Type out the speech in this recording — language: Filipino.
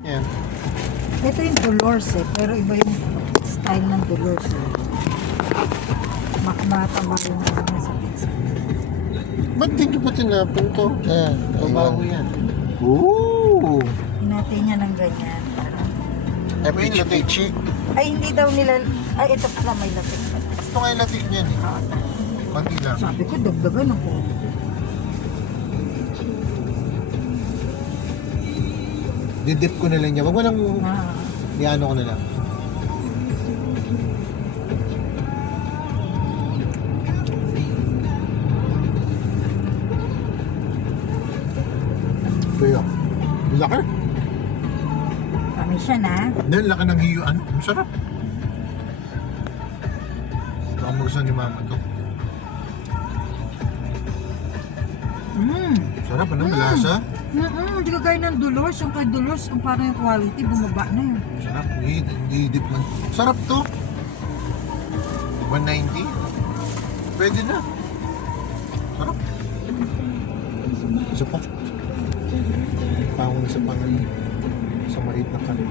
Yan. Ito yung Dolores eh, pero iba yung style ng Dolores eh. Mataba yung ano sa pizza. Ba't di ko pa tinapon to? Ayan. Babaho yan. Ooh! Hinati niya ng ganyan. Ay, pichi-pichi. Ay, hindi daw nila... Ay, ito pala may lapit pa. Gusto nga yung latik niyan eh. Pati lang. Sabi ko, dagdagan ako. Didip ko na lang niya. Wag mo lang Ah, iano ko na lang. Kaya, laki. kami siya na. Dahil laki ng hiyo. Ano? Ang sarap. Baka magustuhan ni mama to. Sarap, ano? Malasa. Hindi ka gaya ng Dolores. Yung kay Dolores, ang parang yung quality, bumaba na yun. Sarap. Didip man. Sarap to. 190. Pwede na. Sarap. Isa pa. Pangong isa pa nga. Sa maliit na kanin.